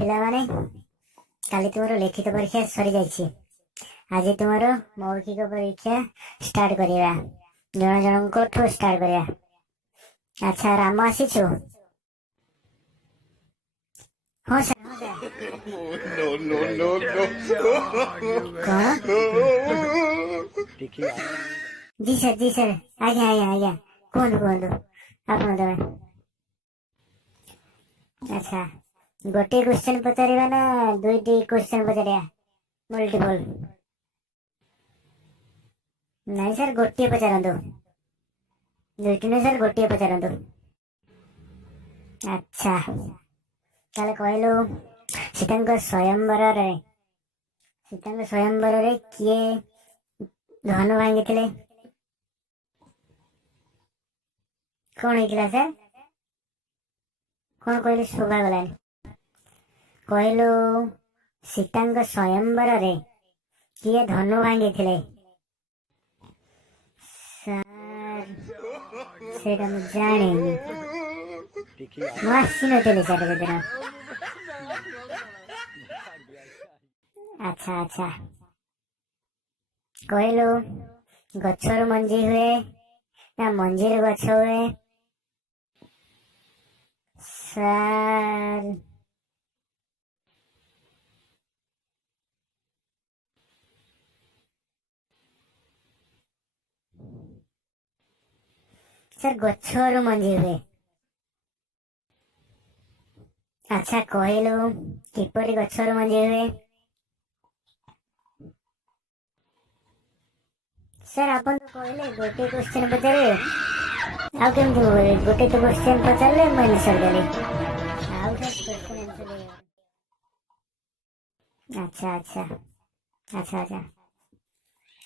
ପିଲାମାନେ କାଲି ତୁମର ଲିଖିତ ପରୀକ୍ଷା ସରି ଯାଇଛି। ଆଜି ତୁମର ମୌଖିକ ପରୀକ୍ଷା ଷ୍ଟାର୍ଟ କରିବା। ଜଣ ଜଣଙ୍କଠୁ ଷ୍ଟାର୍ଟ କରିବା। ଆଚ୍ଛା ରାମ ଆସିଛୁ? ହଁ ସାର୍। କଣ? ଜି ସାର୍ ଆଜ୍ଞା ଆଜ୍ଞା ଆଜ୍ଞା କୁହନ୍ତୁ ଆପଣ ଦେବେ। ଆଚ୍ଛା ଗୋଟିଏ କ୍ୱେଶ୍ଚନ ପଚାରିବା ନା ଦୁଇଟି କ୍ୱେଶ୍ଚନ ପଚାରିବା? ମଲ୍ଟିପଲ? ନାଇଁ ସାର୍ ଗୋଟିଏ ପଚାରନ୍ତୁ। ଦୁଇଟି ନୁହେଁ ସାର୍ ଗୋଟିଏ ପଚାରନ୍ତୁ। ଆଚ୍ଛା ତାହେଲେ କହିଲୁ ସୀତାଙ୍କ ସ୍ୱୟଂବରରେ କିଏ ଧନୁ ଭାଙ୍ଗିଥିଲେ? କଣ ହେଇଥିଲା ସାର୍? କଣ କହିଲେ ଶୁଭାଗଲାନି? କହିଲୁ ସୀତାଙ୍କ ସ୍ୱୟଂବରରେ କିଏ ଧନୁ ଭାଙ୍ଗିଥିଲେ? ସାର୍ ସେଇଟା ମୁଁ ଜାଣିନି, ମୁଁ ଆସିନଥିଲି ସାର୍ ସେଦିନ। ଆଚ୍ଛା କହିଲୁ ଗଛରୁ ମଞ୍ଜି ହୁଏ ନା ମଞ୍ଜିରୁ ଗଛ ହୁଏ? ସାର୍ ଗଛରୁ ମଞ୍ଜି ହୁଏ। ଆଚ୍ଛା କହିଲୁ କିପରି ଗଛରୁ ମଞ୍ଜି ହୁଏ? ସାର୍ ଆପଣ ତ କହିଲେ ଗୋଟେ କ୍ୱେଶ୍ଚନ ପଚାରିବେ, ଆଉ କେମିତି ହୁଏ? ଗୋଟେ ତ କ୍ୱେଶ୍ଚନ ପଚାରିଲେ ମୁଁ ଆନ୍ସର ଦେଲି, ଆଉ ସାର୍ କ୍ୱେଶ୍ଚନ ଆନ୍ସର ଦେଇହେବନି। ଆଚ୍ଛା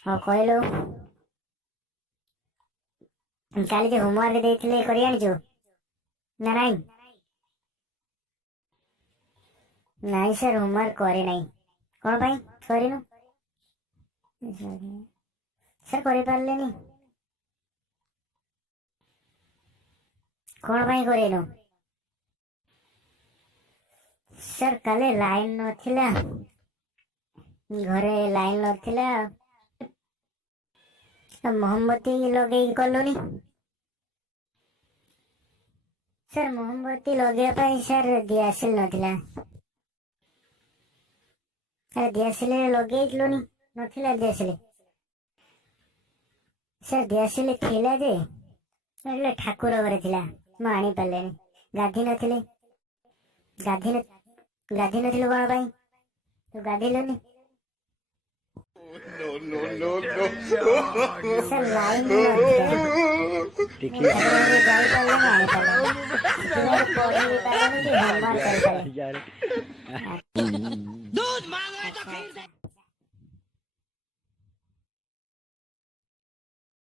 ହଉ କହିଲୁ କାଲି ଯୋଉ ହୋମୱାର୍କ ଦେଇଥିଲେ କରି ଆଣିଛୁ ନା ନାଇଁ? ନାଇଁ ସାର୍ ହୋମୱାର୍କ କରି ନାହିଁ। କଣ ପାଇଁ କରିନୁ? ସାର୍ କରିପାରିଲେନି? କଣ ପାଇଁ କରିନୁ? ସାର୍ କାଲି ଲାଇନ ନଥିଲା, ଘରେ ଲାଇନ ନଥିଲା, ମହମବତୀ ଲଗେଇକି କଲୁନି? ସାର୍ ମହମବତୀ ଲଗେଇବା ପାଇଁ ସାର୍ ଦିଆସିଲ ନଥିଲା। ସାର୍ ଦିଆସିଲ ଲଗେଇଥିଲୁନି? ନଥିଲା ଦିଆସିଲ? ସାର୍ ଦିଆସିଲ ଥିଲା ଯେ ଠାକୁର ଘରେ ଥିଲା, ମୁଁ ଆଣିପାରିଲିନି। ଗାଧି ନଥିଲି କଣ ପାଇଁ? ତୁ ଗାଧେଇଲୁନି? ସାର୍ ଲାଇନ ନଥିଲା, ମୁଁ ଠାକୁର ଘରକୁ ଯାଇପାରିଲିନି, ଆଣିପାରିଲିନି, ସେଥିପାଇଁ ପଢି ବି ପାରିଲିନି କି ହୋମୱାର୍କ କରିପାରିଲିନି।